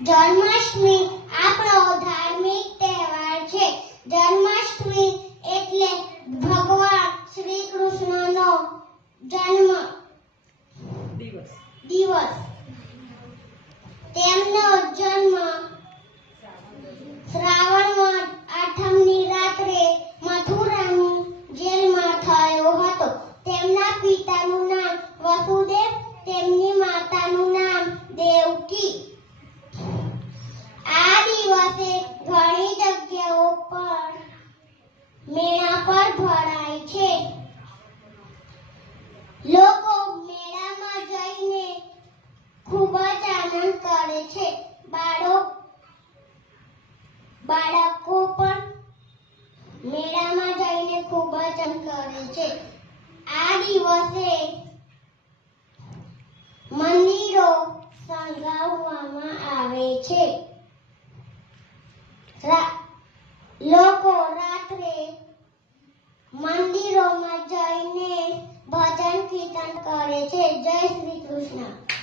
જન્માષ્ટમી આપણો ધાર્મિક તહેવાર છે. જન્માષ્ટમી એટલે ભગવાન શ્રી કૃષ્ણનો જન્મ દિવસ. તેમનો જન્મ શ્રાવણ આઠમની રાત્રે મથુરાની જેલમાં થયો હતો. તેમના પિતાનું નામ વસુદેવ, તેમની માતાનું નામ દેવકી. આ દિવસે ઘણી જગ્યાઓ પર મેળા પર ભરાય છે. લોકો મેળામાં જઈને ખૂબ જ આનંદ કરે છે. બાળકો પણ મેળામાં જઈને ખૂબ જ આનંદ કરે છે. આ દિવસે મંદિરો શણગારવામાં આવે છે. લોકો રાત્રે મંદિરોમાં જઈને ભજન કીર્તન કરે છે. જય શ્રી કૃષ્ણ.